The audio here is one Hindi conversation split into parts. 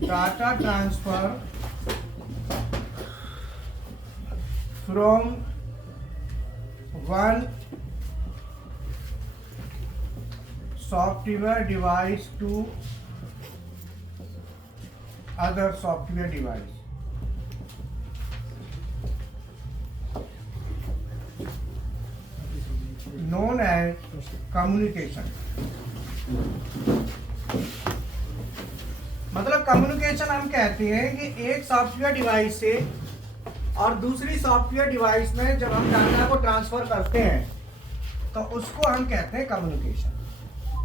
data transfer from one software device to other software device. Known as communication. मतलब कम्युनिकेशन हम कहते हैं कि एक सॉफ्टवेयर डिवाइस से और दूसरी सॉफ्टवेयर डिवाइस में जब हम डाटा को ट्रांसफर करते हैं तो उसको हम कहते हैं कम्युनिकेशन।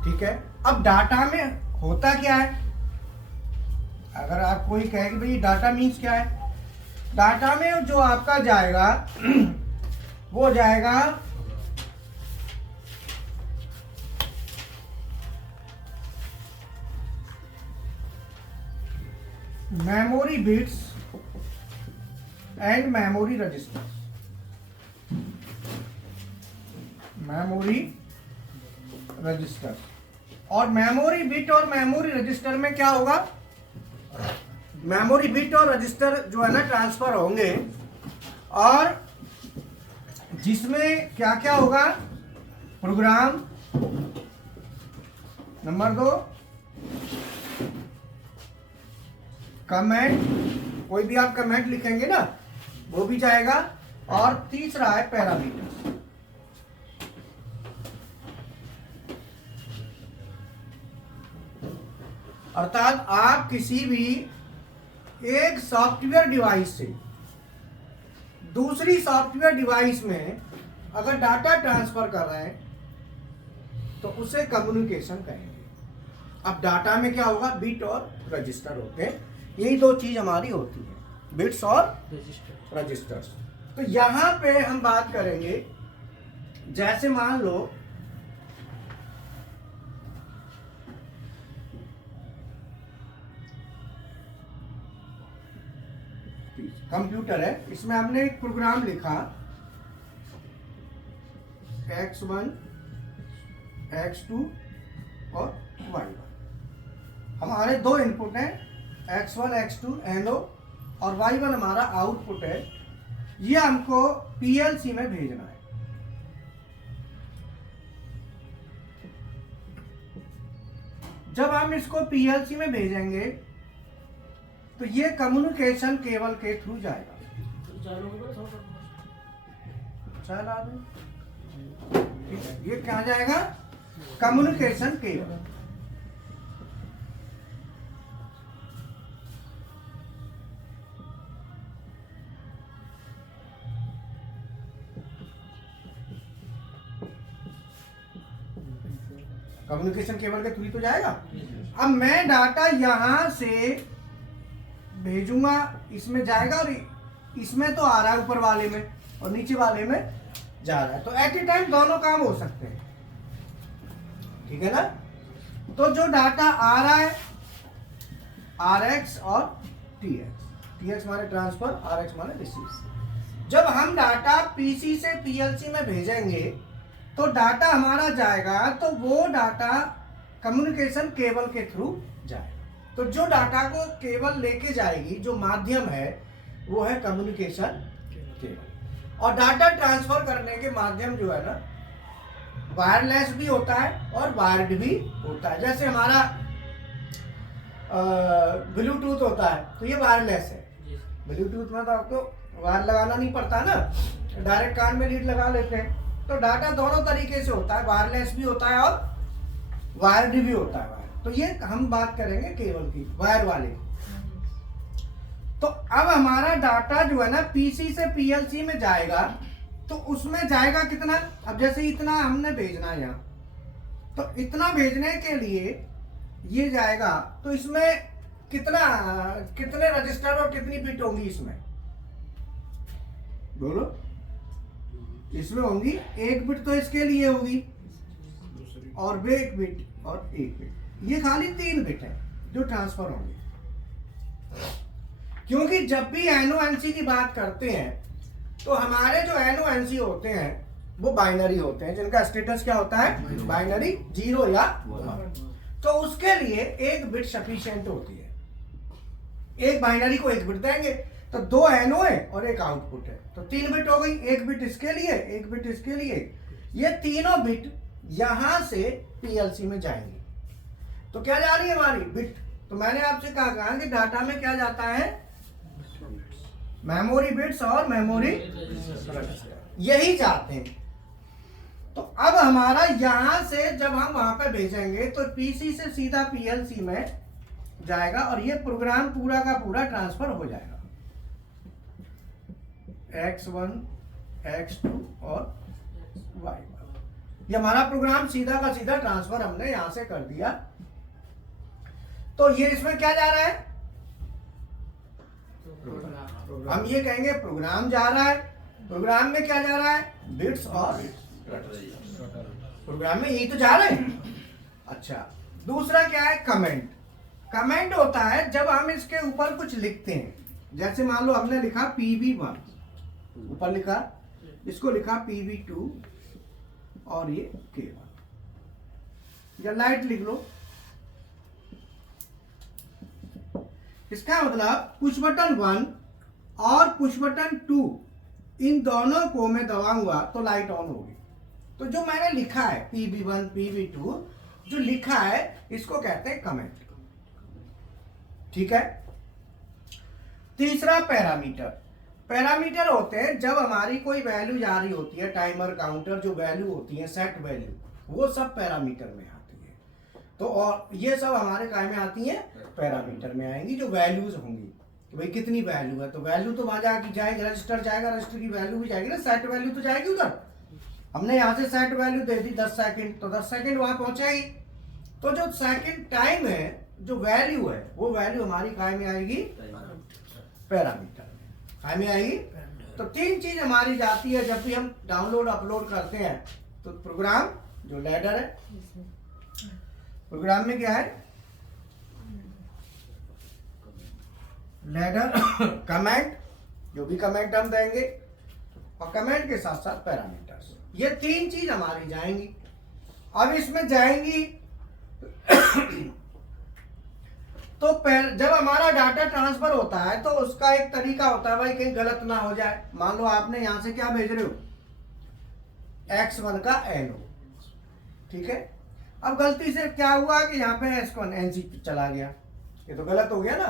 ठीक है, अब डाटा में होता क्या है? अगर आप कोई कहे कि भाई डाटा मीन्स क्या है, डाटा में जो आपका जाएगा वो जाएगा memory bits and memory register. Memory register और मेमोरी बिट और मेमोरी रजिस्टर में क्या होगा? मेमोरी बिट और रजिस्टर जो है ना ट्रांसफर होंगे और जिसमें क्या क्या होगा? प्रोग्राम, नंबर 2 कमेंट, कोई भी आप कमेंट लिखेंगे ना वो भी जाएगा, और तीसरा है पैरामीटर्स। अर्थात आप किसी भी एक सॉफ्टवेयर डिवाइस से दूसरी सॉफ्टवेयर डिवाइस में अगर डाटा ट्रांसफर कर रहे हैं तो उसे कम्युनिकेशन कहेंगे। अब डाटा में क्या होगा? बिट और रजिस्टर होते हैं, यही दो चीज हमारी होती है, बिट्स और रजिस्टर्स। तो यहां पे हम बात करेंगे, जैसे मान लो कंप्यूटर है, इसमें हमने एक प्रोग्राम लिखा x1 x2 और y1। हमारे दो इनपुट हैं x1 x2 एंड और y1 हमारा आउटपुट है। ये हमको PLC में भेजना है। जब हम इसको PLC में भेजेंगे तो ये कम्युनिकेशन केबल के थ्रू जाएगा। चला ठीक है, ये क्या जाएगा? Communication cable. कम्युनिकेशन केबल के थ्रू तो जाएगा। अब मैं डाटा यहां से भेजूंगा, इसमें जाएगा और इसमें तो आ रहा है ऊपर वाले में और नीचे वाले में जा रहा है, तो एट ए टाइम दोनों काम हो सकते हैं। ठीक है ना? तो जो डाटा आ रहा है RX और TX माने ट्रांसफर, RX माने रिसीव। जब हम डाटा PC से PLC में भेजेंगे तो डाटा हमारा जाएगा, तो वो डाटा कम्युनिकेशन केबल के थ्रू जाएगा। तो जो डाटा को केबल लेके जाएगी, जो माध्यम है वो है कम्युनिकेशन केबल। और डाटा ट्रांसफर करने के माध्यम जो है ना वायरलेस भी होता है और वायर्ड भी होता है। जैसे हमारा ब्लूटूथ होता है तो ये वायरलेस है। ब्लूटूथ में तो आपको वायर लगाना नहीं पड़ता ना, डायरेक्ट कान में लीड लगा लेते हैं। तो डाटा दोनों तरीके से होता है, वायरलेस भी होता है और वायर्ड भी होता है। तो ये हम बात करेंगे केबल की, वायर वाले। तो अब हमारा डाटा जो है ना PC से PLC में जाएगा, तो उसमें जाएगा कितना? अब जैसे इतना हमने भेजना है यहाँ, तो इतना भेजने के लिए ये जाएगा, तो इसमें कितने रजिस्टर और कितनी बिट होंगी इसमें? बोलो। इसमें होंगी 1 बिट तो इसके लिए होगी और वे 1 बिट और 1 बिट। ये खाली 3 बिट है जो ट्रांसफर होंगे। क्योंकि जब भी NONC की बात करते हैं तो हमारे जो NONC होते हैं वो बाइनरी होते हैं, जिनका स्टेटस क्या होता है? बाइनरी, 0 या 1। तो उसके लिए 1 बिट सफिशिएंट होती है। एक बाइनरी को 1 बिट देंगे, तो 2 एनो है और 1 आउटपुट है, तो 3 बिट हो गई, 1 बिट इसके लिए, 1 बिट इसके लिए। ये तीनों बिट यहां से पीएलसी में जाएंगे। तो क्या जा रही है हमारी बिट, तो मैंने आपसे कहा कि डाटा में क्या जाता है, मेमोरी बिट्स और मेमोरी यही जाते हैं। तो अब हमारा यहां से जब हम वहां पे भेजेंगे तो पीसी से सीधा पीएलसी में जाएगा और ये प्रोग्राम पूरा का पूरा ट्रांसफर हो जाएगा, x1 x2 और y1। ये हमारा प्रोग्राम सीधा का सीधा ट्रांसफर हमने यहां से कर दिया। तो ये इसमें क्या जा रहा है, हम ये कहेंगे प्रोग्राम जा रहा है। प्रोग्राम में क्या जा रहा है, बिट्स और प्रोग्राम में यही तो जा रहे हैं। अच्छा, दूसरा क्या है, कमेंट। कमेंट होता है जब हम इसके ऊपर कुछ लिखते हैं, जैसे मान लो हमने लिखा PV1, ऊपर लिखा, इसको लिखा PV2 और ये K1, या लाइट लिख लो। इसका मतलब पुश बटन 1 और पुश बटन 2 इन दोनों को मैं दबाऊंगा तो लाइट ऑन होगी। तो जो मैंने लिखा है PV1 PV2 जो लिखा है इसको कहते हैं कमेंट, ठीक है। तीसरा पैरामीटर। पैरामीटर होते हैं जब हमारी कोई वैल्यू जा रही होती है, टाइमर काउंटर जो वैल्यू होती है, सेट वैल्यू, वो सब पैरामीटर में आती है। तो और ये सब हमारे काय में आती है, पैरामीटर में आएंगी, जो वैल्यूज होंगी कि भाई कितनी वैल्यू है। तो वैल्यू तो वहां जाके जाएगी, रजिस्टर जाएगा, रजिस्टर की वैल्यू भी जाएगी ना, सेट वैल्यू तो जाएगी उधर। हमने यहाँ से सेट वैल्यू दे दी 10 सेकंड, तो 10 सेकंड वहां पहुंचेगी। तो जो सेकंड टाइम है, जो वैल्यू है, वो वैल्यू हमारी काय में आएगी, पैरामीटर में काय में आएगी। तो 3 चीज हमारी जाती है जब भी हम डाउनलोड अपलोड करते हैं। तो प्रोग्राम जो लैडर है, प्रोग्राम में क्या है, लैडर, कमेंट, जो भी कमेंट हम देंगे, और कमेंट के साथ साथ पैरामीटर्स, ये 3 चीज हमारी जाएंगी। अब इसमें जाएंगी तो जब हमारा डाटा ट्रांसफर होता है तो उसका एक तरीका होता है भाई कहीं गलत ना हो जाए। मान लो आपने यहां से क्या भेज रहे हो, x1 का NO, ठीक है। अब गलती से क्या हुआ कि यहाँ पे x1 NC चला गया, ये तो गलत हो गया ना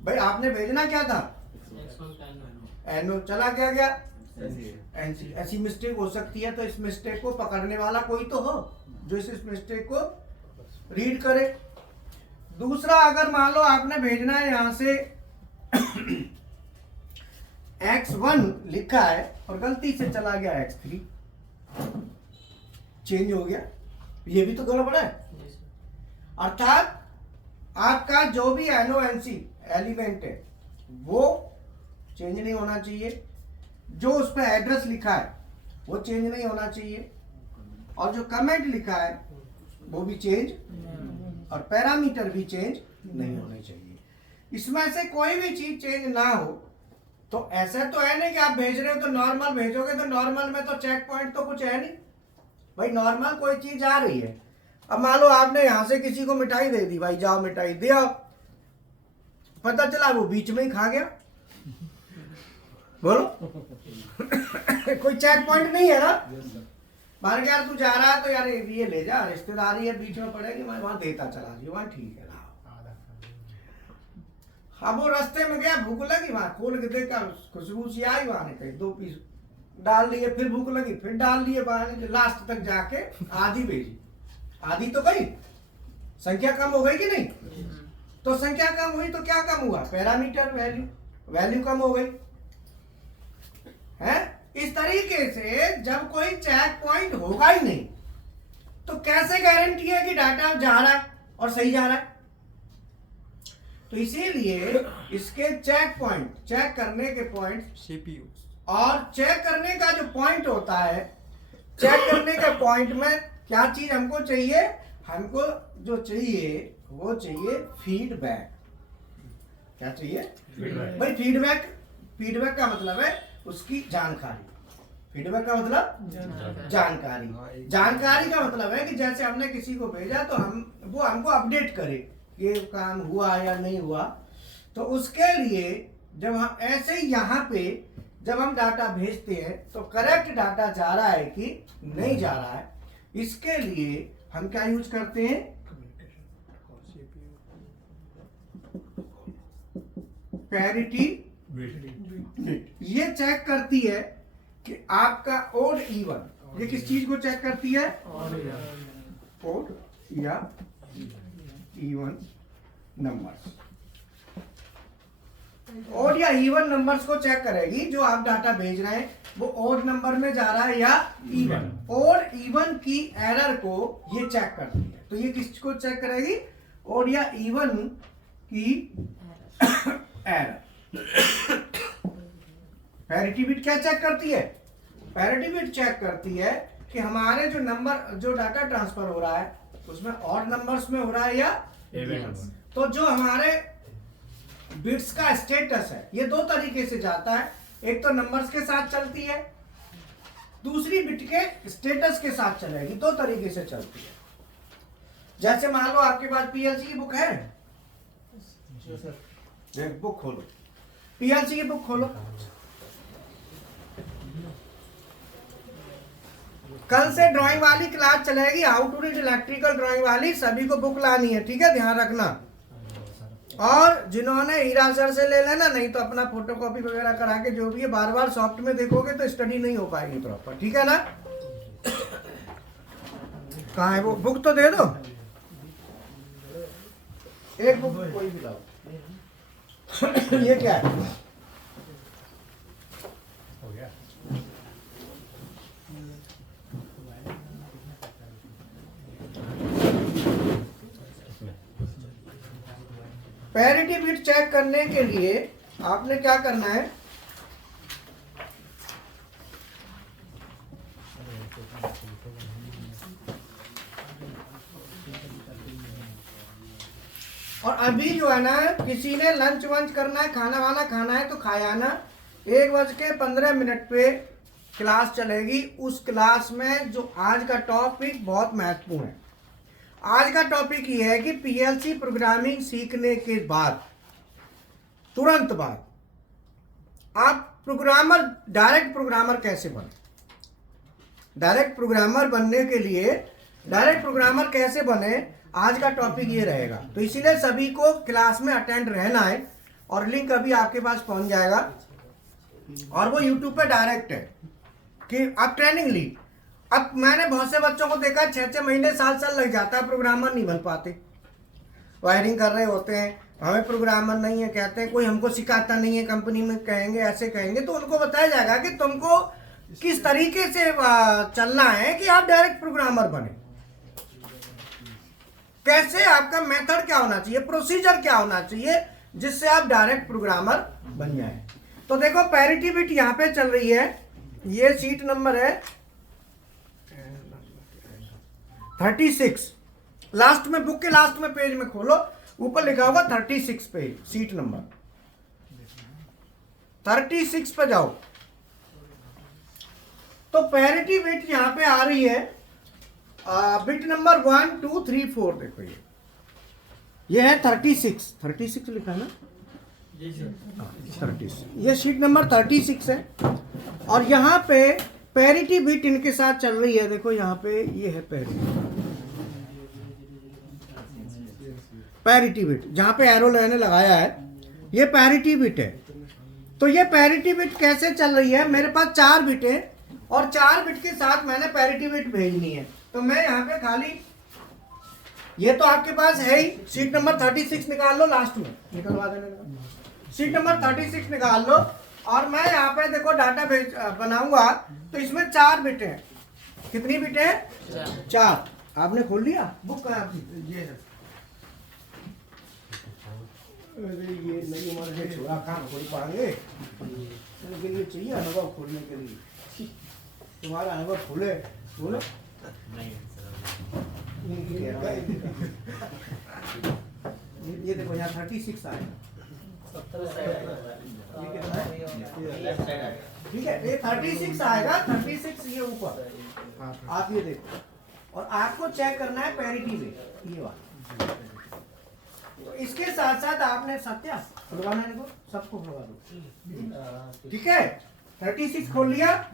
भाई। आपने भेजना क्या था, NO, चला क्या गया NC। ऐसी मिस्टेक हो सकती है, तो इस मिस्टेक को पकड़ने वाला कोई तो हो जो इस मिस्टेक को रीड करे। दूसरा, अगर मान लो आपने भेजना है यहां से x1 लिखा है और गलती से चला गया x3, चेंज हो गया, ये भी तो गड़बड़ है। अर्थात आपका जो भी NONC एलिमेंट है वो चेंज नहीं होना चाहिए, जो उस पर एड्रेस लिखा है वो चेंज नहीं होना चाहिए, और जो कमेंट लिखा है वो भी चेंज, और पैरामीटर भी चेंज नहीं होने चाहिए। इसमें से कोई भी चीज चेंज ना हो तो ऐसा तो है नहीं कि आप भेज रहे हो तो नॉर्मल भेजोगे, तो नॉर्मल में तो चेक पॉइंट तो कुछ है नहीं भाई। नॉर्मल कोई चीज आ रही है, अब मान लो आपने यहां से किसी को मिठाई दे दी, भाई जाओ मिठाई दे आओ, पता चला वो बीच में ही खा गया, बोलो कोई चेक पॉइंट नहीं है ना। मान के यार तू जा रहा है तो यार ये ले जा, रिश्तेदारी है बीच में पड़ेगी, मैं वहां देता चला जी, वहां ठीक है लाओ। अब वो रास्ते में गया, भूख लगी, वहां खोल के देखा खुशबू सी आई, वहां ने कहीं 2 पीस डाल लिए, फिर भूख लगी फिर डाल लिए, वहां लास्ट तक जाके आधी भेजी, आधी तो गई, संख्या कम हो गई कि नहीं। तो संख्या कम हुई तो क्या कम हुआ, पैरामीटर वैल्यू कम हो गई है। इस तरीके से जब कोई चेक पॉइंट होगा ही नहीं तो कैसे गारंटी है कि डाटा जा रहा है और सही जा रहा है। तो इसीलिए इसके चेक पॉइंट, चेक करने के पॉइंट CPU और चेक करने का जो पॉइंट होता है, चेक करने के पॉइंट में क्या चीज हमको चाहिए, हमको जो चाहिए वो चाहिए फीडबैक। क्या चाहिए भाई, फीडबैक का मतलब है उसकी जानकारी। फीडबैक का मतलब जानकारी का मतलब है कि जैसे हमने किसी को भेजा तो वो हमको अपडेट करे ये काम हुआ या नहीं हुआ। तो उसके लिए जब हम ऐसे ही यहाँ पे जब हम डाटा भेजते हैं तो करेक्ट डाटा जा रहा है कि नहीं जा रहा है, इसके लिए हम क्या यूज करते हैं, पैरिटी बिट। ये चेक करती है कि आपका ओड इवन, ये किस चीज को चेक करती है, ओड या इवन नंबर्स। ओड या इवन नंबर्स को चेक करेगी, जो आप डाटा भेज रहे हैं वो ओड नंबर में जा रहा है या इवन। ओड इवन की एरर को ये चेक करती है। तो ये किसको चेक करेगी, ओड या इवन की एरर। पैरिटी बिट क्या चेक करती है, पैरिटी बिट चेक करती है कि हमारे जो नंबर, जो डाटा ट्रांसफर हो रहा है उसमें ऑड नंबर्स में हो रहा है या इवन। तो जो हमारे बिट्स का स्टेटस है ये दो तरीके से जाता है, एक तो नंबर्स के साथ चलती है, दूसरी बिट के स्टेटस के साथ चलेगी, दो तरीके से चलती है। जैसे मान लो आपके पास पीएलसी की बुक है, एक बुक खोलो, पीएलसी की बुक खोलो। कल से ड्राइंग वाली क्लास चलेगी, how to read electrical drawing वाली, सभी को बुक लानी है, ठीक है, ध्यान रखना। और जिन्होंने हीरा सर से ले लेना, नहीं तो अपना फोटोकॉपी वगैरह करा के, जो भी है बार बार सॉफ्ट में देखोगे तो स्टडी नहीं हो पाएगी प्रॉपर, ठीक है ना। कहाँ है वो बुक, तो दे दो, एक बुक कोई भी लाओ। ये क्या है, हो गया। पैरिटी बिट चेक करने के लिए आपने क्या करना है, और अभी जो है ना, किसी ने लंच वंच करना है, खाना वाना खाना है तो खाया ना, 1:15 पे क्लास चलेगी। उस क्लास में जो आज का टॉपिक बहुत महत्वपूर्ण है, आज का टॉपिक ये है कि पीएलसी प्रोग्रामिंग सीखने के बाद, तुरंत बाद आप प्रोग्रामर, डायरेक्ट प्रोग्रामर कैसे बने। डायरेक्ट प्रोग्रामर बनने के लिए, डायरेक्ट प्रोग्रामर कैसे बने, आज का टॉपिक ये रहेगा। तो इसीलिए सभी को क्लास में अटेंड रहना है, और लिंक अभी आपके पास पहुंच जाएगा, और वो यूट्यूब पे डायरेक्ट है कि आप ट्रेनिंग ली। अब मैंने बहुत से बच्चों को देखा 6-6 महीने, साल लग जाता है, प्रोग्रामर नहीं बन पाते। वायरिंग कर रहे होते हैं, हमें प्रोग्रामर नहीं है कहते हैं, कोई हमको सिखाता नहीं है, कंपनी में कहेंगे, ऐसे कहेंगे, तो उनको बताया जाएगा कि तुमको किस तरीके से चलना है कि आप डायरेक्ट प्रोग्रामर बने। कैसे, आपका मेथड क्या होना चाहिए, प्रोसीजर क्या होना चाहिए, जिससे आप डायरेक्ट प्रोग्रामर बन जाए। तो देखो पैरिटी बिट यहाँ पे चल रही है, ये सीट नंबर है 36। लास्ट में, बुक के लास्ट में पेज में खोलो, ऊपर लिखा होगा 36 पेज, सीट नंबर 36 पे जाओ। तो पैरिटी बिट यहां पे आ रही है, बिट नंबर 1 2 3 4। देखो ये है 36 लिखा है ना, 36, ये शीट नंबर 36 है। और यहाँ पे पैरिटी बिट इनके साथ चल रही है। देखो यहाँ पे ये है पैरिटी बिट, जहाँ पे एरो मैंने लगाया है ये पैरिटी बिट है। तो ये पैरिटी बिट कैसे चल रही है, मेरे पास 4 बिट है और 4 बिट के साथ मैंने पैरिटी बिट भेजनी है। तो मैं यहाँ पे खाली, ये तो आपके पास है ही, सीट नंबर 36 निकाल लो, लास्ट में निकलवा देना, सीट नंबर 36 निकाल लो। और मैं यहाँ पे देखो डाटा भेज बनाऊंगा, तो इसमें 4 बिट है। कितनी बिट है? 4। आपने खोल लिया बुक कहाँ आपकी? ये है। अरे ये नई उम्र है, छोड़ा कहाँ खोल पाएंगे, के लिए चाहिए अनुभव खोलने के लिए। तुम्हारा अनुभव खोले बोलो ये देखो यहाँ 36 आएगा, ठीक है, ये 36 आएगा, 36 ये ऊपर आप ये देखो। और आपको चेक करना है पैरिटी में, ये वाला इसके साथ साथ आपने सत्या खुलवाना है इनको, सबको खुलवा दो, ठीक है। 36 खोल लिया।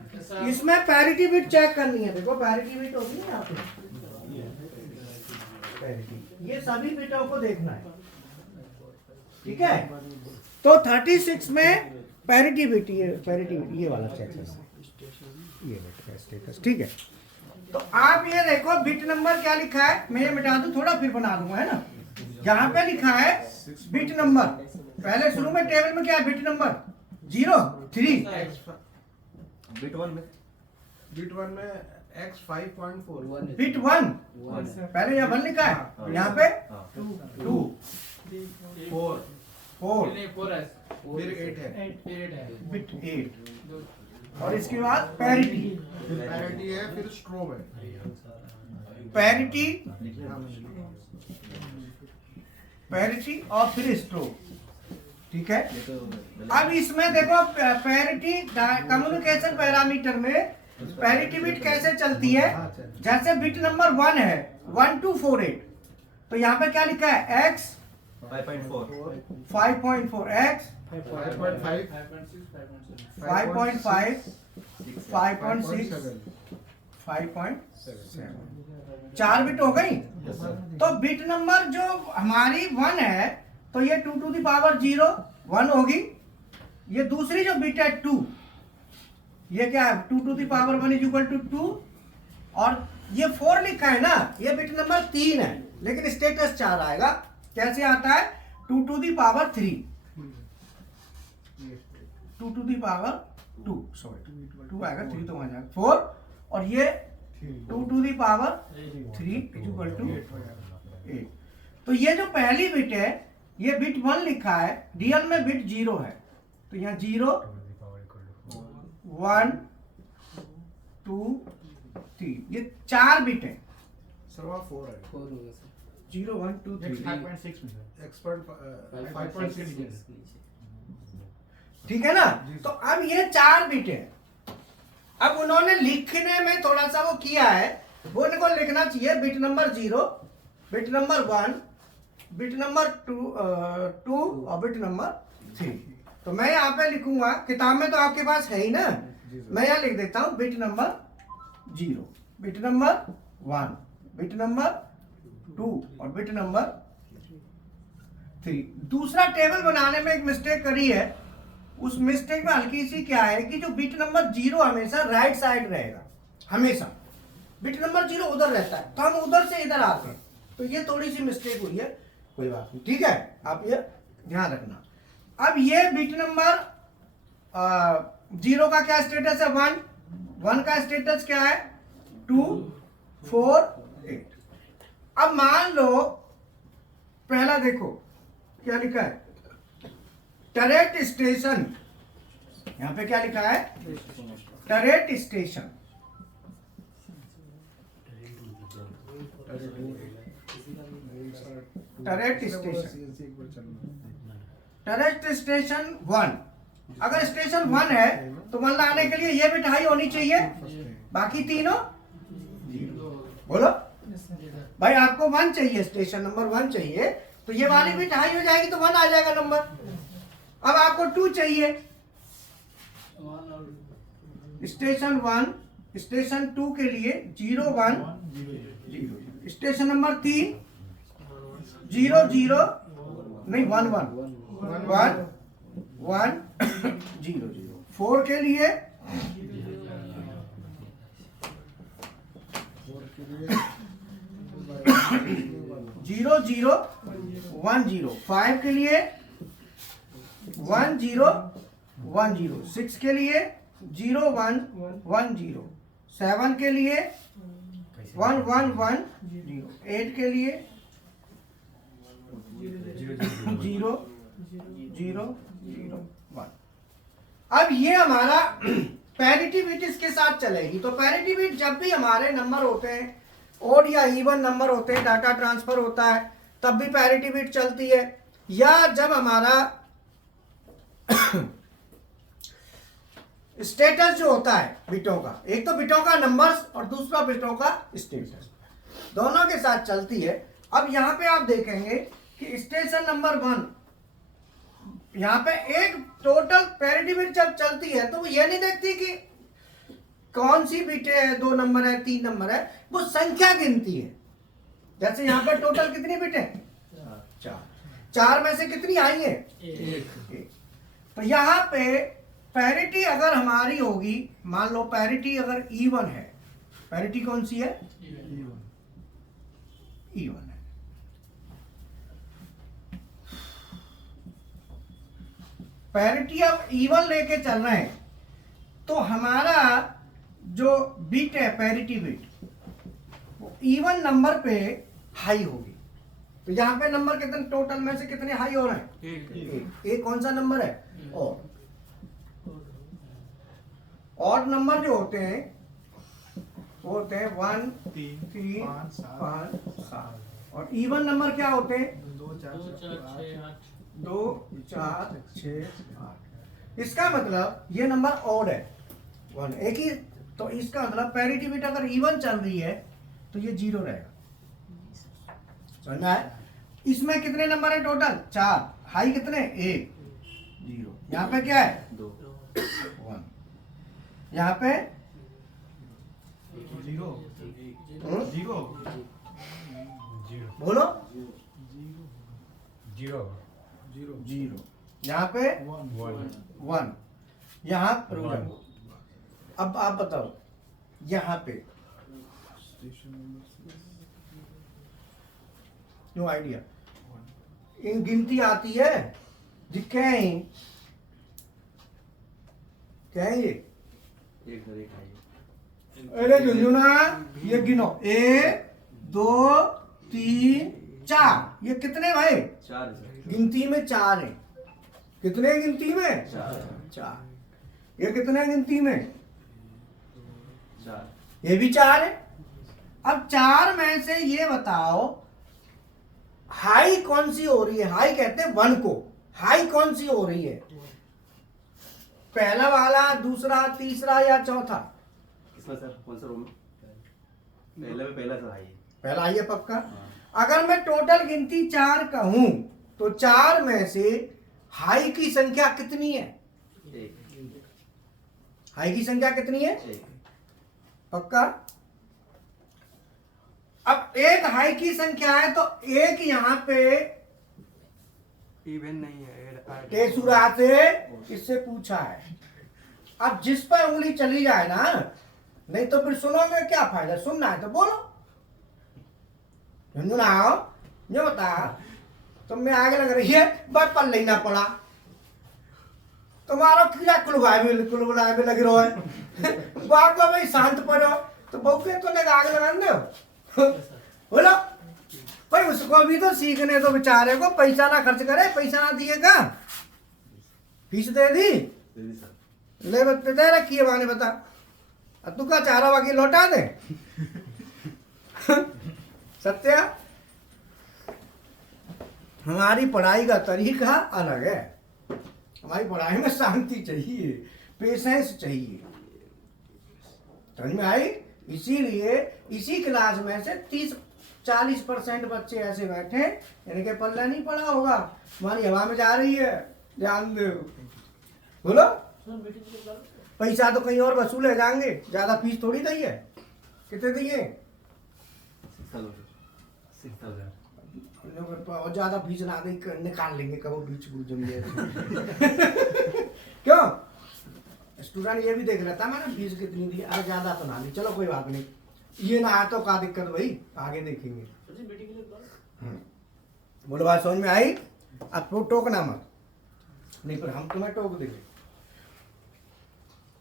इसमें पैरिटी बिट चेक करनी है, देखो पैरिटी बिट होगी ना यहाँ पे, पैरिटी, ये सभी बिटों को देखना है, ठीक है। तो 36 में पैरिटी बिट, ये पैरिटी बिट ये वाला चेक करना है, ये बिट का स्टेटस, ठीक है। तो आप ये देखो बिट नंबर क्या लिखा है, मैं ये मिटा दूं थोड़ा फिर बना दूंगा, है ना। यहाँ पे लिखा है बिट नंबर, पहले शुरू में टेबल में क्या है, बिट नंबर 0 3, बिट 1 में x 5.4, बिट 1 पहले यहाँ 1 लिखा है, यहाँ पे 2 4 4 फिर 8 है, बिट 8, और इसके बाद पैरिटी, फिर पैरिटी है, फिर स्ट्रोब है, पैरिटी, पैरिटी और फिर स्ट्रोक, ठीक है। अब इसमें देखो पैरिटी कम्युनिकेशन पैरामीटर में पैरिटी बिट कैसे चलती है, जैसे बिट नंबर 1 है 1248, तो यहाँ पे क्या लिखा है x 5.4 x 5.5 5.5 5.6 5.7, 4 बिट हो गई। तो बिट नंबर जो हमारी 1 है, तो ये 2 to the power 0 1 होगी। ये दूसरी जो बिट है 2, ये क्या है 2 to the power 1 is equal to 2, और ये 4 लिखा है ना, ये बिट नंबर 3 है, लेकिन स्टेटस 4 आएगा। कैसे आता है, 2 to the power 3, 2 to the power 2, sorry 2 आएगा, 3 तो वहां जाएगा 4, और ये 2 to the power 3 is equal to 8। तो ये जो पहली बिट है, ये बिट 1 लिखा है, रियल में बिट 0 है, तो यहाँ 0 1 2 3, ये 4 बिट है। सर वहाँ 4 है, 0 1 2 3, 5.6 में एक्सपर्ट 5.6, ठीक है ना। तो अब ये 4 बिट है। अब उन्होंने लिखने में थोड़ा सा वो किया है, वो इनको लिखना चाहिए bit number 0, bit number 1, bit number 2 और बिट नंबर 3। तो मैं यहाँ पे लिखूंगा, किताब में तो आपके पास है ही ना, मैं यहाँ लिख देता हूँ bit number 0, bit number 1, bit number 2 और बिट नंबर 3। दूसरा टेबल बनाने में एक मिस्टेक करी है, उस मिस्टेक में हल्की सी क्या है कि जो बिट नंबर 0 हमेशा राइट साइड रहेगा, हमेशा बिट नंबर 0 उधर रहता है, तो हम उधर से इधर आते हैं, तो ये थोड़ी सी मिस्टेक हुई है, कोई बात नहीं, ठीक है, आप ये ध्यान रखना। अब ये बिट नंबर 0 का क्या स्टेटस है, 1 का स्टेटस क्या है 2 4 8। अब मान लो पहला देखो क्या लिखा है, टरेट स्टेशन, यहां पे क्या लिखा है, turret station, turret station, turret station 1। अगर स्टेशन 1 है तो मान लाने के लिए ये बिट हाई होनी चाहिए, बाकी तीनों बोलो भाई, आपको 1 चाहिए, स्टेशन नंबर 1 चाहिए, तो ये वाली बिट हाई हो जाएगी तो 1 आ जाएगा नंबर। अब आपको 2 चाहिए, स्टेशन 1, स्टेशन 2 के लिए 0 1 0, स्टेशन नंबर 3 0 0 नहीं 1 1 1 1 0 0, 4 के लिए 0 0 1 0, 5 के लिए 1 0 1 0, 6 के लिए 0 1 1 0, 7 के लिए 1 1 1 0, 8 के लिए 0 0 0 1। अब ये हमारा पैरिटी बिट इसके साथ चलेगी। तो पैरिटी बिट जब भी हमारे नंबर होते हैं, ओड या इवन नंबर होते हैं, डाटा ट्रांसफर होता है, तब भी पैरिटी बिट चलती है, या जब हमारा स्टेटस जो होता है बिटों का, एक तो बिटों का नंबर्स और दूसरा बिटों का स्टेटस, दोनों के साथ चलती है। अब यहाँ पे आप देखेंगे कि स्टेशन नंबर 1 यहाँ पे एक टोटल पैरिटी बिट जब चलती है तो वो ये नहीं देखती कि कौन सी बिटें है, 2 नंबर है, 3 नंबर है, वो संख्या गिनती है। जैसे यहाँ पे टोटल कितनी बिटें? 4 में से कितनी आई है? 1। तो यहाँ पे पैरिटी अगर हमारी होगी, मान लो पैरिटी अगर इवन है, पैरिटी कौन सी है? इवन है। पैरिटी अब इवन लेके चल रहे हैं तो हमारा जो बिट है, पैरिटी बिट, वो इवन नंबर पे हाई होगी। तो यहाँ पे नंबर कितने टोटल में से कितने हाई हो रहे हैं? एक कौन सा नंबर है? ऑड नंबर जो होते हैं वो होते हैं 1 3 5 7 और इवन नंबर क्या होते हैं? 2 4 6 8। इसका मतलब ये नंबर ऑड है 1 एक ही। तो इसका मतलब पैरिटी बिट अगर इवन चल रही है तो ये 0 रहेगा। समझ में आया? इसमें कितने नंबर है टोटल? 4। हाई कितने? 1 0। यहाँ पे क्या है? 2 1। यहाँ पे 0 बोलो 0। यहाँ पे 1। यहाँ अब आप बताओ यहाँ पे नो आइडिया। इन गिनती आती है क्या है ये? अरे झुंझुना ये गिनो 1 2 3 4। ये कितने भाई? 4 गिनती में 4 है। कितने गिनती में? 4। ये कितने गिनती में? 4। ये भी 4 है। अब 4 में से ये बताओ हाई कौन सी हो रही है? हाई कहते हैं 1 को। हाई कौन सी हो रही है? पहला वाला, दूसरा, तीसरा या चौथा? किसमें सर? कौन सा रूम? पहला सर हाई है। पहला आई है पक्का। अगर मैं टोटल गिनती 4 कहूं तो 4 में से हाई की संख्या कितनी है? 1। हाई की संख्या कितनी है? 1। पक्का। अब 1 हाई की संख्या है तो 1 यहाँ पे इवन नहीं है। तेसुरा से इससे पूछा है। अब जिस पर उंगली चली जाए ना, नहीं तो फिर सुनोगे क्या फायदा? सुनना है तो बोलो। झुंझुनाओ ये बता तुम में आगे लग रही है बात पर लेना पड़ा तुम्हारा कीड़ा कुलवाए भी लग रहा है। बात को भाई शांत पड़ो तो बहुके तो लगा आगे लगा दो। बोलो भाई उसको भी तो सीखने दो, बेचारे को पैसा ना खर्च करे, पैसा ना दिएगा, फीस दे दी ले दे रखी है माने बता। अब तू का चारा बाकी लौटा दे। सत्या हमारी पढ़ाई का तरीका अलग है। हमारी पढ़ाई में शांति चाहिए, पेशेंस चाहिए। समझ में आई? इसीलिए इसी क्लास में से 30-40% बच्चे ऐसे बैठे इनके पल्ला नहीं पड़ा होगा। तुम्हारी हवा में जा रही है, ध्यान दो। बोलो पैसा तो कहीं और वसूले जाएंगे, ज्यादा फीस थोड़ी दी है। कितने दिए? 6,000। और ज्यादा फीस ना दे निकाल लेंगे कब बीच जमीन। क्यों? स्टूडेंट ये भी देख रहा था मैंने फीस कितनी दी। अरे ज्यादा तो ना ली, चलो कोई बात नहीं। ये ना आया तो क्या दिक्कत भाई, आगे देखेंगे। बोलो बात समझ में आई? अब तो टोकना मत, नहीं पर हम तुम्हें टोक देंगे।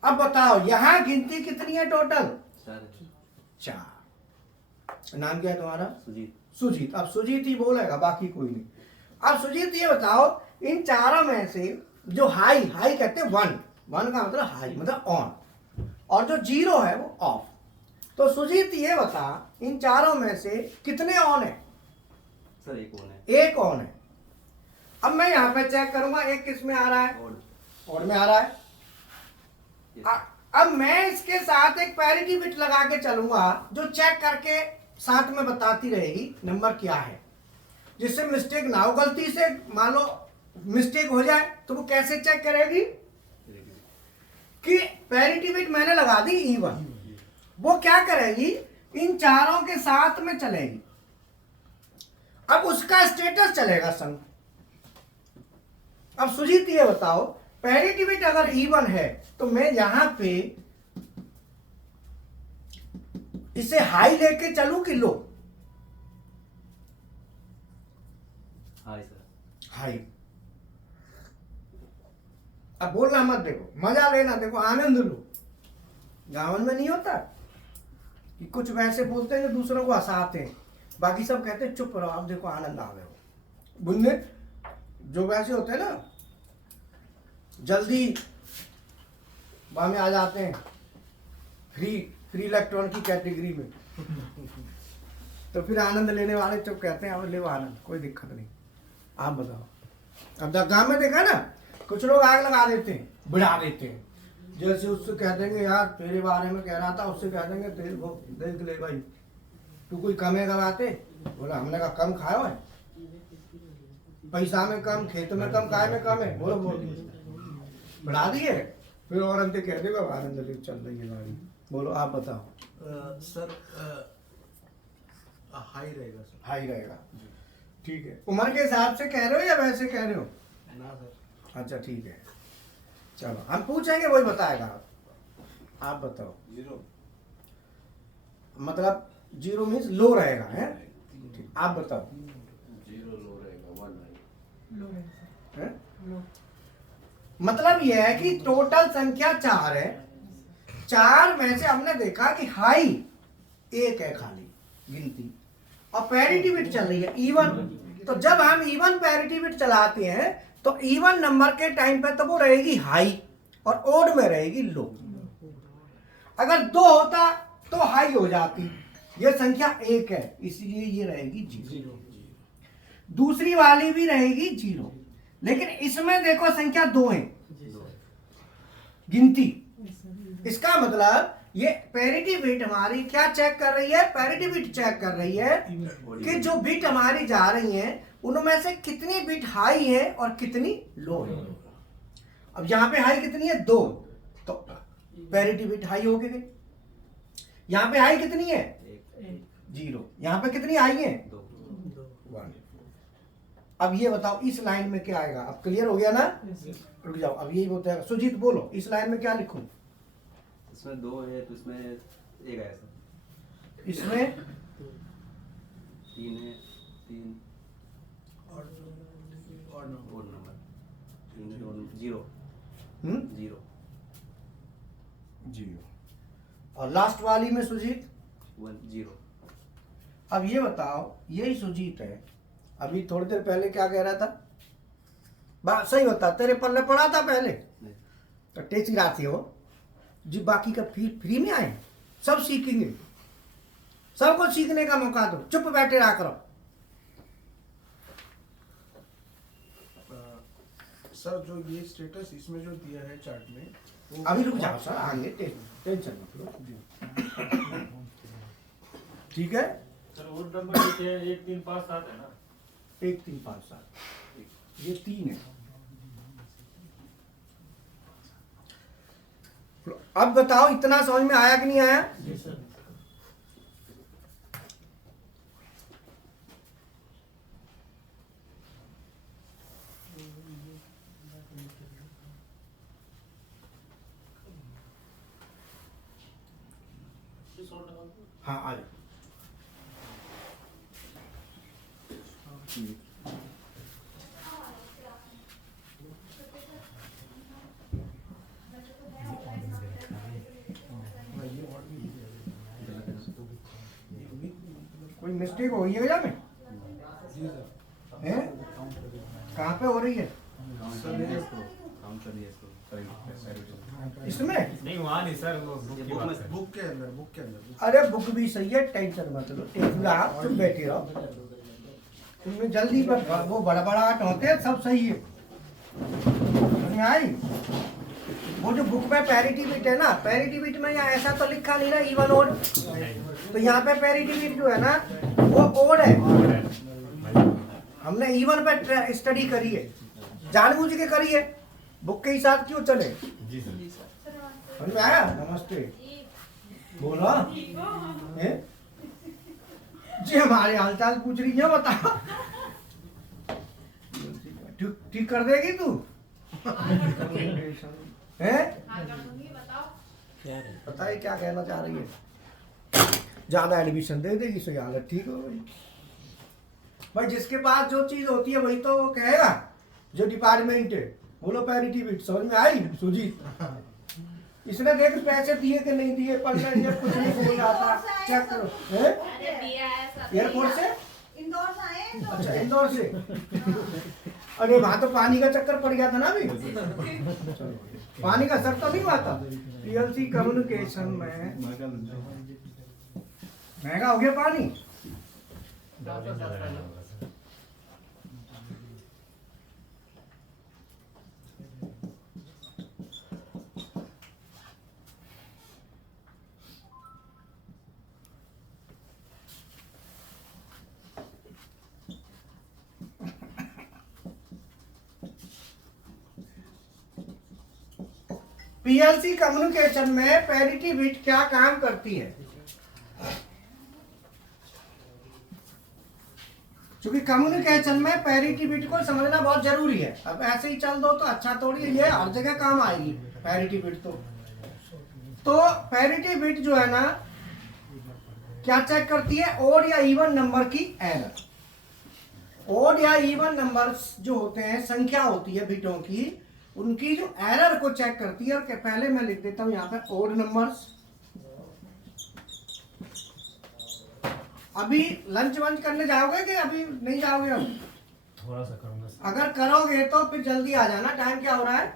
अब बताओ यहाँ गिनती कितनी है टोटल? 4। नाम क्या है तुम्हारा? सुजीत। सुजीत। अब सुजीत ही बोलेगा, बाकी कोई नहीं। अब सुजीत ये बताओ इन चारों में से जो हाई कहते हैं 1 का मतलब हाई मतलब ऑन, और जो 0 है वो ऑफ। तो सुजीत ये बता इन चारों में से कितने ऑन है? सर 1 ऑन है। 1 ऑन है। अब मैं यहाँ पे चेक करूंगा 1 किस में आ रहा है? ऑड में आ रहा है। अब मैं इसके साथ एक पैरिटी बिट लगा के चलूंगा जो चेक करके साथ में बताती रहेगी नंबर क्या है। जिससे मिस्टेक ना हो। गलती से मान लो मिस्टेक हो जाए तो वो कैसे चेक करेगी कि पैरिटी बिट मैंने लगा दी इवन, वो क्या करेगी इन चारों के साथ में चलेगी। अब उसका स्टेटस चलेगा संग। अब सुजीत ये बताओ पैरिटी बिट अगर इवन है तो मैं यहां पे इसे हाई लेके चलूं कि लो? High sir. हाई। अब बोलना मत, देखो मजा लेना, देखो आनंद लो। गाँव में नहीं होता कि कुछ वैसे बोलते हैं जो दूसरों को हंसाते हैं, बाकी सब कहते हैं चुप रहो, आप देखो आनंद आ गए हो। बुन्ने जो वैसे होते हैं ना, जल्दी वहां में आ जाते हैं फ्री इलेक्ट्रॉन की कैटेगरी में तो फिर आनंद लेने वाले चुप कहते हैं अब ले आनंद, कोई दिक्कत नहीं। आप बताओ। अब गाँव में देखा ना, कुछ लोग आग लगा देते हैं, बढ़ा देते हैं। जैसे उससे कह देंगे यार तेरे बारे में कह रहा था, उससे कह देंगे तेरे वो देख ले भाई तू कोई कमे लगाते, बोला हमने कहा कम खाओ है, पैसा में कम, खेत में कम, काय में कम है, बोलो बढ़ा दिए। फिर और अंत कह देगा आनंद ले चल रही है गाड़ी। बोलो आप बताओ। सर हाई रहेगा सर। हाई रहेगा, ठीक है। उम्र के हिसाब से कह रहे हो या वैसे कह रहे हो? ना सर। अच्छा ठीक है, चलो हम पूछेंगे वही बताएगा। आप बताओ। जीरो। मतलब जीरो मीन्स लो रहेगा है? ठीक, आप बताओ। जीरो लो रहेगा, 1 रहेगा। है? मतलब यह है कि टोटल संख्या 4 है, 4 में से हमने देखा कि हाई 1 है खाली गिनती, और पैरिटी बिट चल रही है इवन। तो जब हम इवन पैरिटी बिट चलाते हैं तो इवन नंबर के टाइम पे तो वो रहेगी हाई और ओड में रहेगी लो। अगर 2 होता तो हाई हो जाती, ये संख्या 1 है इसलिए ये रहेगी 0। दूसरी वाली भी रहेगी 0, लेकिन इसमें देखो संख्या 2 है गिनती। इसका मतलब ये पैरिटी बिट हमारी क्या चेक कर रही है? पैरिटी बिट चेक कर रही है कि जो बिट हमारी जा रही हैं उनमें से कितनी बिट हाई है और कितनी लो है। अब यहाँ पे हाई कितनी है? 2, तो पैरिटी बिट हाई हो गई। यहाँ पे हाई कितनी है? 0। यहाँ पे कितनी हाई है? 1। अब ये बताओ इस लाइन में क्या आएगा? अब क्लियर हो गया ना? रुक जाओ, अब यही बताएगा। सुजीत बोलो इस लाइन में क्या लिखूं? इसमें 2 है तो इसमें 1 आया सर। इसमें 3 है, 3 और नंबर 0 0 0। और लास्ट वाली में सुजीत 1 0। अब ये बताओ, यही सुजीत है, अभी थोड़ी देर पहले क्या कह रहा था? बात सही बता, तेरे पल्ले पड़ा था पहले नहीं तो टेची राती हो जी। बाकी का फ्री में आए, सब सीखेंगे, सबको सीखने का मौका दो, चुप बैठे रहा करो। सर जो ये स्टेटस इसमें जो दिया है चार्ट में वो अभी रुक जाओ सर, आगे टेंशन मत लो, ठीक है। सर वो नंबर लिखे हैं 1 3 5 7 है ना? 1 3 5 7, ये 3 है। अब बताओ इतना समझ में आया कि नहीं आया? जी सर। हाँ आ जाओ। कोई मिस्टेक हो गई है क्या में? हैं? कहाँ पे हो रही है? इसमें? नहीं वहाँ नहीं सर, वो बुक की बात है। बुक के अंदर अरे बुक भी सही है, टेंशन मत लो, टेंशन आप चुप बैठे रहो। इनमें जल्दी पर वो बड़बड़ाहट होते हैं, सब सही है। समझ में आई? वो जो बुक में पैरिटी बिट है ना, पैरिटी बिट में यहाँ ऐसा तो लिखा नहीं ना इवन ओड, तो यहाँ पे पैरिटी बिट जो है ना वो ओड है। हमने इवन पे स्टडी करी है, जानबूझ के करी है, बुक के हिसाब क्यों चले। जी सर। समझ में आया? नमस्ते बोला हैं? जी हमारे हालचाल पूछ रही है, बता ठीक कर देगी तू हैं? पता है क्या कहना चाह रही है, ज्यादा एडमिशन दे देगी सो हालत ठीक हो गई। भाई जिसके पास जो चीज होती है वही तो वो कहेगा, जो डिपार्टमेंट है। बोलो पैरिटी बिट समझ में आई सुजीत? इसने देख पैसे दिए कि नहीं दिए, पढ़ना ये कुछ नहीं बोल रहा था, चेक करो। एयरपोर्ट से इंदौर से आए तो अच्छा इंदौर से अरे वहां तो पानी का चक्कर पड़ गया था ना अभी। चलो, पानी का सर तो नहीं हुआ था। पीएलसी कम्युनिकेशन में महंगा हो गया पानी। पीएलसी कम्युनिकेशन में पैरिटी बिट क्या काम करती है? क्योंकि कम्युनिकेशन में पैरिटी बिट को समझना बहुत जरूरी है। अब ऐसे ही चल दो तो अच्छा थोड़ी है, ये हर जगह काम आएगी पैरिटी बिट। तो पैरिटी बिट जो है ना क्या चेक करती है? ओड या इवन नंबर की एरर। ओड या इवन नंबर्स जो होते हैं, संख्या होती है बिटों की, उनकी जो एरर को चेक करती है। और पहले मैं लिख देता हूं यहाँ पे ओड नंबर्स। अभी लंच वंच करने जाओगे कि अभी नहीं जाओगे? अब थोड़ा सा करूँगा सर। अगर करोगे तो फिर जल्दी आ जाना। टाइम क्या हो रहा है?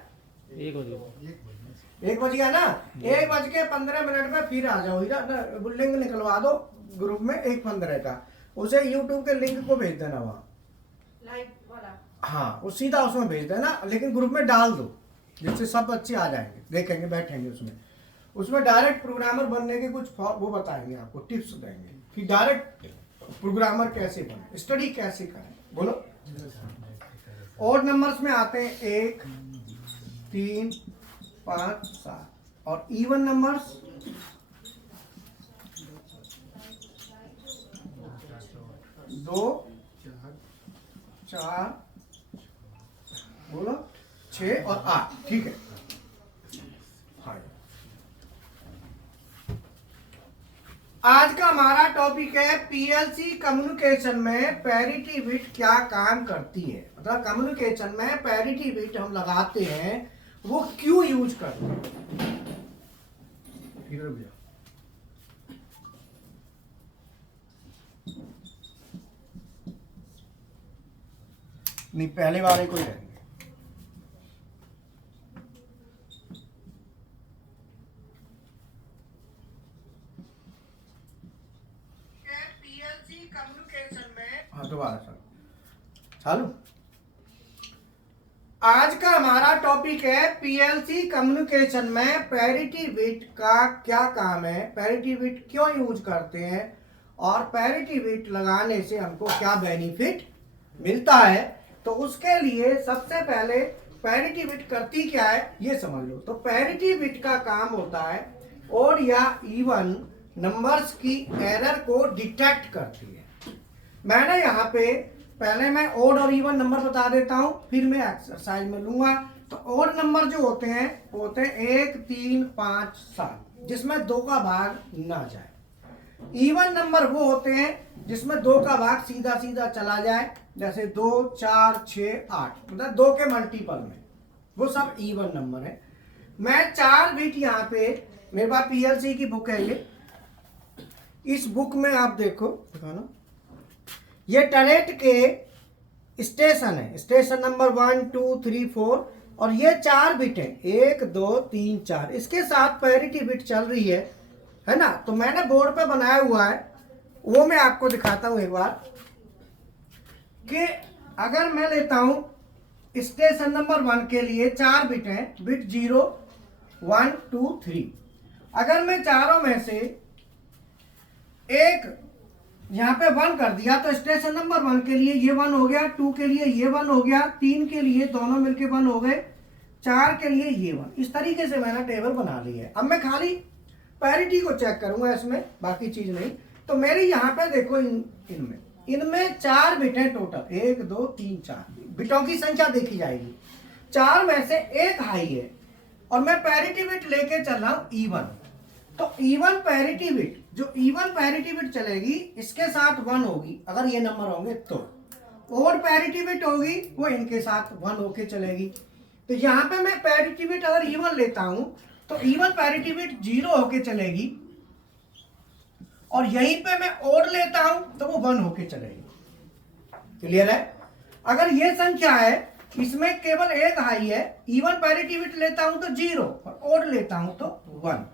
1 बज गया ना। 1:15 में फिर आ जाओ। इधर लिंक निकलवा दो ग्रुप में 1:15 का, उसे यूट्यूब के लिंक को भेज देना वहाँ। लाइव वाला हाँ वो सीधा उसमें भेज देना, लेकिन ग्रुप में डाल दो जिससे सब बच्चे आ जाएंगे, देखेंगे, बैठेंगे उसमें डायरेक्ट प्रोग्रामर बनने के कुछ वो बताएंगे आपको, टिप्स देंगे कि डायरेक्ट प्रोग्रामर कैसे बने, स्टडी कैसे करें। बोलो। ओड नंबर्स में आते हैं 1, 3, 5, 7 और इवन नंबर्स 2, 4 बोलो 6 और 8। ठीक है। हाँ आज का हमारा टॉपिक है पीएलसी कम्युनिकेशन में पैरिटी बिट क्या काम करती है। मतलब कम्युनिकेशन में पैरिटी बिट हम लगाते हैं वो क्यों यूज करते हैं। इधर भी जाओ। नहीं पहले वाले को ही रहेंगे। पीएलसी कम्युनिकेशन में हाँ दोबारा चालू। आज का हमारा टॉपिक है पीएलसी कम्युनिकेशन में पैरिटी बिट का क्या काम है, पैरिटी बिट क्यों यूज करते हैं और पैरिटी बिट लगाने से हमको क्या बेनिफिट मिलता है। तो उसके लिए सबसे पहले पैरिटी बिट करती क्या है ये समझ लो। तो पैरिटी बिट का काम होता है ओड या इवन नंबर्स की एरर को डिटेक्ट करती है। मैंने यहाँ पे पहले मैं ओड और इवन नंबर बता देता हूँ, फिर मैं एक्सरसाइज में लूंगा। तो ओड नंबर जो होते हैं वो होते हैं 1, 3, 5, 7 जिसमें 2 का भाग ना जाए। इवन नंबर वो होते हैं जिसमें 2 का भाग सीधा सीधा चला जाए, जैसे 2, 4, 6, 8 मतलब 2 के मल्टीपल में, वो सब इवन नंबर है। मैं 4 बिट यहाँ पे मेरे पास पीएलसी की बुक है ये, इस बुक में आप देखो दिखाना, ये टरेट के स्टेशन है, स्टेशन नंबर 1, 2, 3, 4 और ये 4 बिट है 1, 2, 3, 4। इसके साथ पैरिटी बिट चल रही है ना। तो मैंने बोर्ड पे बनाया हुआ है, वो मैं आपको दिखाता हूं एक बार कि अगर मैं लेता हूं स्टेशन नंबर 1 के लिए 4 बिट है, बिट 0, 1, 2, 3। अगर मैं चारों में से एक यहाँ पे 1 कर दिया तो स्टेशन नंबर 1 के लिए ये 1 हो गया, 2 के लिए ये 1 हो गया, 3 के लिए दोनों मिलके 1 हो गए, 4 के लिए ये 1। इस तरीके से मैंने टेबल बना ली है। अब मैं खाली पैरिटी को चेक करूंगा इसमें, बाकी चीज नहीं। तो मेरी यहाँ पे देखो इनमें 4 बिट है टोटल, 1 2 3 4 बिटों की संख्या देखी जाएगी। 4 में से एक हाई है और मैं पैरिटी बिट लेके चल रहा हूँ E1। तो E1 पैरिटी बिट, जो E1 पैरिटी बिट चलेगी इसके साथ 1 होगी अगर ये नंबर होंगे तो, और पैरिटी बिट होगी वो इनके साथ 1 होके चलेगी। तो यहाँ पे मैं पैरिटी बिट अगर E1 लेता हूं तो E1 पैरिटी बिट 0 होके चलेगी, और यहीं पे मैं ओड लेता हूं तो वो 1 होके चलेगी। क्लियर है? अगर ये संख्या है इसमें केवल एक हाई है, E1 पैरिटी बिट लेता हूं तो 0 और ओड लेता हूं तो 1।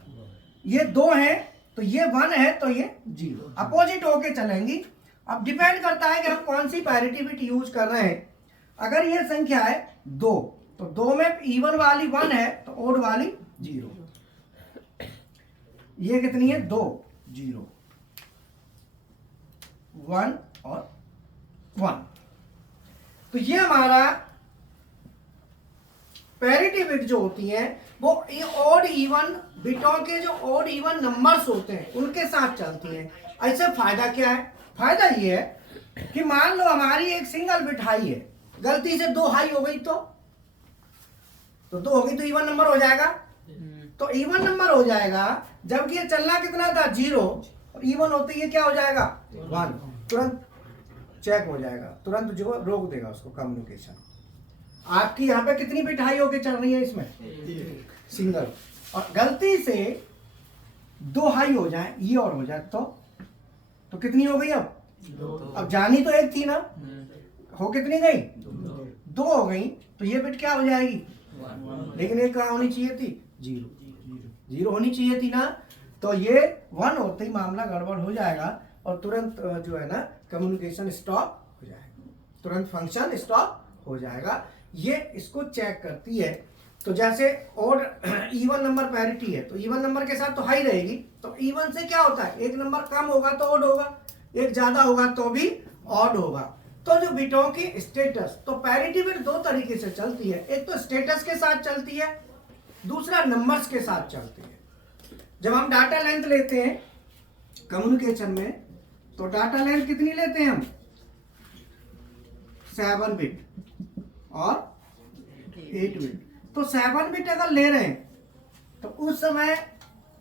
ये 2 है तो ये 1 है तो ये 0, अपोजिट होके चलेंगी। अब डिपेंड करता है कि हम कौन सी पैरिटी बिट यूज कर रहे हैं। अगर ये संख्या है 2 तो 2 में E1 वाली 1 है तो ओड वाली 0। ये कितनी है? 2 0 1 और 1। तो ये हमारा पैरिटी बिट जो होती है वो ऑड इवन बिटों के जो ऑड इवन नंबर्स होते हैं उनके साथ चलती हैं। ऐसे फायदा क्या है? फायदा ये है कि मान लो हमारी एक सिंगल बिट हाई है, गलती से 2 हाई हो गई तो 2 होगी तो इवन नंबर हो जाएगा। तो इवन नंबर हो जाएगा, जबकि ये चलना कितना था 0 और इवन होते ये क्या हो जाएगा 1, तुरंत चेक हो जाएगा, तुरंत जो रोक देगा उसको कम्युनिकेशन। आपकी यहाँ पे कितनी बिट हाई होके चल रही है इसमें? सिंगल। और गलती से 2 हाई हो जाए, ये और हो जाए तो कितनी हो गई? अब जानी तो एक थी ना, हो कितनी गई? 2 हो गई। तो ये बिट क्या हो जाएगी? लेकिन ये कहाँ होनी चाहिए थी? 0 होनी चाहिए थी ना। तो ये 1 होते ही मामला गड़बड़ हो जाएगा और तुरंत जो है ना कम्युनिकेशन स्टॉप हो जाएगा, तुरंत फंक्शन स्टॉप हो जाएगा। ये इसको चेक करती है। तो जैसे ऑड इवन नंबर पैरिटी है तो इवन नंबर के साथ तो हाई रहेगी, तो इवन से क्या होता है? एक नंबर कम होगा तो ऑड होगा, एक ज्यादा होगा तो भी ऑड होगा। तो जो बिटों की स्टेटस, तो पैरिटी बिट 2 तरीके से चलती है, एक तो स्टेटस के साथ चलती है, दूसरा नंबर्स के साथ चलती है। जब हम डाटा लेंथ लेते हैं कम्युनिकेशन में तो डाटा लेंथ कितनी लेते हैं हम? 7 बिट और 8 बिट। तो 7 बिट अगर ले रहे हैं तो उस समय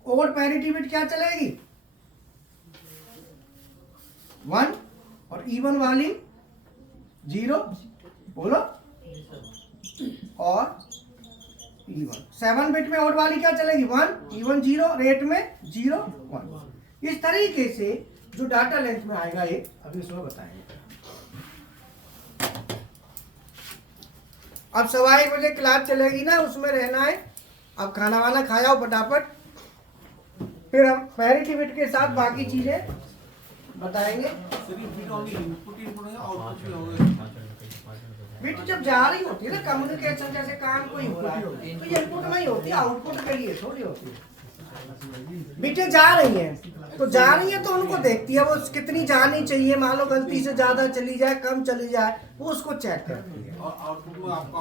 ओड पैरिटी बिट क्या चलेगी? 1 और इवन वाली 0, बोलो, और इवन 7 बिट में ओड वाली क्या चलेगी? 1 इवन 0 और 8 में 0 1। इस तरीके से जो डाटा लेंथ में आएगा ये अभी उसमें बताएंगे। अब 1:15 बजे क्लास चलेगी ना, उसमें रहना है। अब खाना वाना खाया हो फटाफट, फिर हम पैरिटी बिट के साथ बाकी चीजें बताएंगे। बिट जब जा रही होती है ना कम्युनिकेशन, जैसे काम कोई हो रहा है तो ये इनपुट में ही होती है, आउटपुट के लिए थोड़ी होती है। बिटें जा रही हैं तो जा रही है तो उनको देखती है वो कितनी जानी चाहिए। मान लो गलती से ज्यादा चली जाए, कम चली जाए, वो उसको चेक करती है। आउटपुट में आपका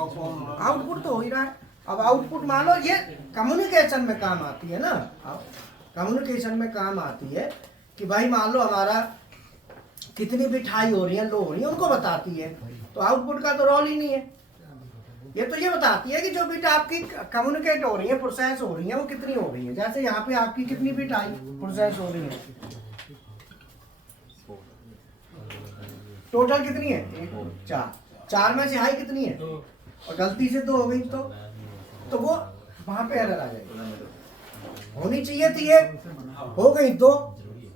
आउटपुट तो हो ही रहा है। अब आउटपुट मान लो ये कम्युनिकेशन में काम आती है ना, कम्युनिकेशन में काम आती है कि भाई मान लो हमारा कितनी बिट हाई हो रही है, लो हो रही है, उनको बताती है। तो आउटपुट का तो रोल ही नहीं है। ये तो ये बताती है कि जो बिट आपकी कम्युनिकेट हो रही है, प्रोसेस हो रही है, वो कितनी हो रही है। जैसे यहाँ पे आपकी कितनी बिट आई प्रोसेस हो रही है, टोटल कितनी है? 4 में से हाई कितनी है? और गलती से 2 हो गई तो वो वहां पे एरर आ जाएगी। होनी चाहिए थी ये, हो गई 2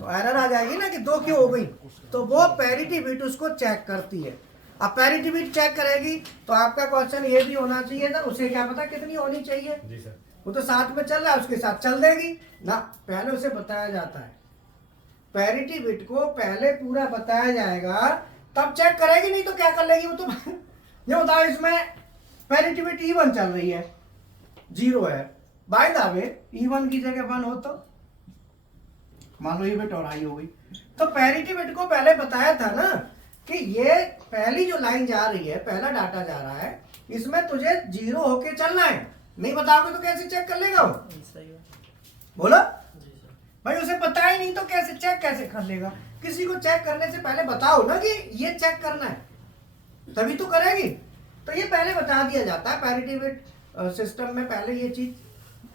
तो एरर आ जाएगी ना कि 2 क्यों हो गई। तो वो पैरिटी बिट उसको चेक करती है। अब पैरिटी बिट चेक करेगी तो आपका क्वेश्चन ये भी होना चाहिए था, उसे क्या पता कितनी होनी चाहिए? जी सर। वो तो साथ में चल रहा है, उसके साथ चल देगी ना। पहले उसे बताया जाता है, पैरिटी बिट को पहले पूरा बताया जाएगा तब चेक करेगी, नहीं तो क्या कर लेगी वो तो ये होता है इसमें पैरिटी बिट इवन चल रही है, 0 है, बाय द वे इवन की जगह 1 हो तो मान लो ये बिट और हाई हो गई तो पैरिटी बिट को पहले बताया था ना कि ये पहली जो लाइन जा रही है, पहला डाटा जा रहा है, इसमें तुझे 0 होके चलना है। नहीं बताओगे तो कैसे चेक कर लेगा वो? सही है बोलो जी सर। भाई, उसे पता ही नहीं तो कैसे चेक कैसे कर लेगा? किसी को चेक करने से पहले बताओ ना कि ये चेक करना है, तभी तो करेगी। तो ये पहले बता दिया जाता है पैरिटी बिट सिस्टम में, पहले ये चीज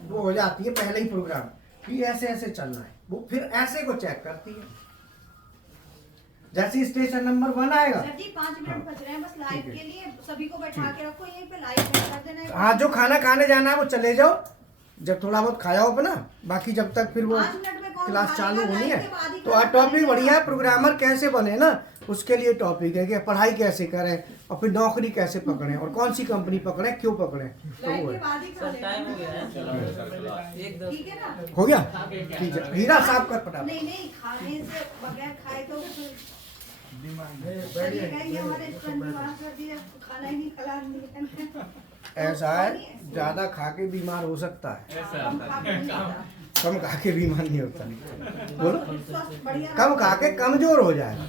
वो हो जाती है, पहले ही प्रोग्राम कि ऐसे ऐसे चलना है, वो फिर ऐसे को चेक करती है। जैसे स्टेशन नंबर 1 आएगा, सर जी 5 मिनट बच रहे हैं बस लाइव के लिए, सभी को बैठा के रखो यहीं पे, लाइव कर देना है। हाँ, जो खाना खाने जाना है वो चले जाओ, जब थोड़ा बहुत खाया हो अपना, बाकी जब तक फिर वो 5 मिनट में कौन क्लास खाएगा? चालू होनी लाइव है। के बाद ही तो खाना आज टॉपिक खाएगा। बढ़िया है, प्रोग्रामर कैसे बने ना, उसके लिए टॉपिक है कि पढ़ाई कैसे करें और फिर नौकरी कैसे पकड़ें और कौन सी कंपनी पकड़ें, क्यों पकड़ें। तो लाइव वो के है। बाद ही खा सर टाइम हो लेना। गया है एक दस ठीक है ना? हो गया, ठीक है, हीरा साफ कर फटाफट। नहीं नहीं, खाने से बगैर खाए तो फिर नहीं, सर ये बैठिए। कहेंगे हमारे स्टूडेंट बीमार कर दिया, खाना ही नहीं खिला दिया। ऐसा है, ज्यादा खा के बीमार हो सकता है, हम खा के नहीं होता। कम खा के बीमार नहीं होता। बोलो, स्वास्थ्य बढ़िया कम खा के कमजोर हो जाएगा।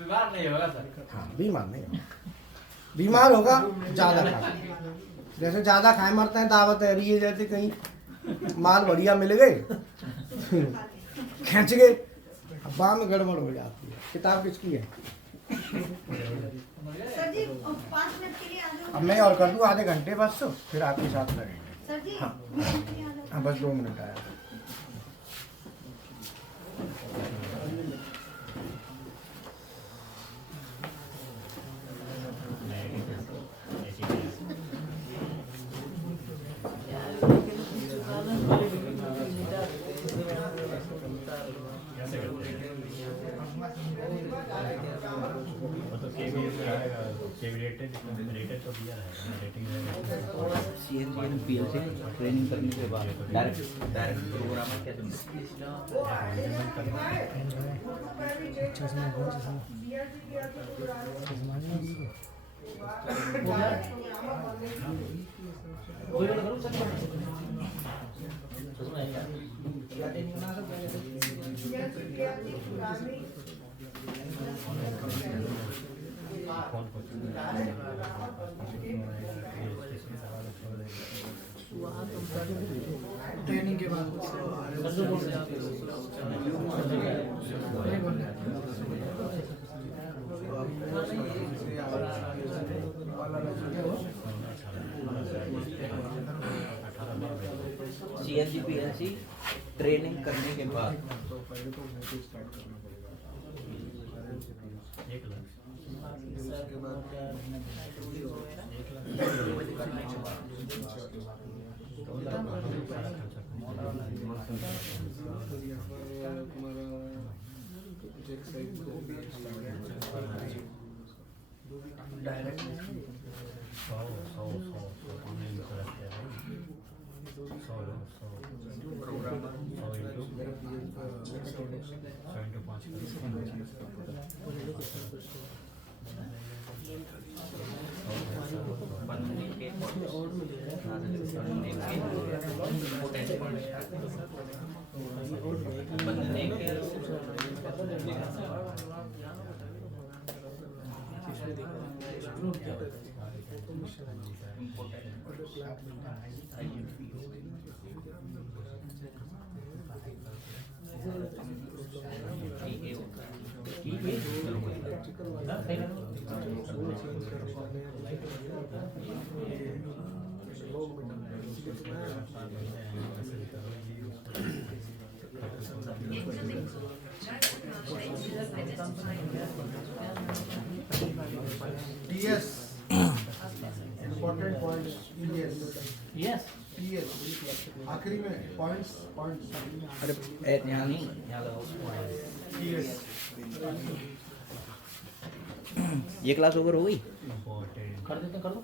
बीमार नहीं होगा सर। हाँ, बीमार नहीं होगा, बीमार होगा ज्यादा खा के। जैसे ज्यादा खाए मरते हैं, दावत है रही है, जैसे कहीं माल बढ़िया मिल गए खींच गए, अब बाद में गड़बड़ हो जाती है। किताब किसकी है? सर जी 5 मिनट के लिए आ जाओ। अब मैं और कर दूं आधे घंटे बस, तो फिर आपके साथ लगेंगे। सर जी हाँ। 2 मिनट के लिए आ जाओ। हाँ, बस 2 मिनट आया। ट्रेनिंग करने के बाद डायरेक्ट प्रोग्रामर कैसे ट्रेनिंग के बाद CNC PLC ट्रेनिंग करने के बाद पहले तो वहीं से स्टार्ट करना पड़ेगा। उसके बाद यहाँ पर तुम्हारा एक side direct TS important points yes TS आखिरी में पॉइंट्स अरे यहाँ नहीं यहाँ लगाओ TS ये क्लास ओवर हो गई कर देते कर दो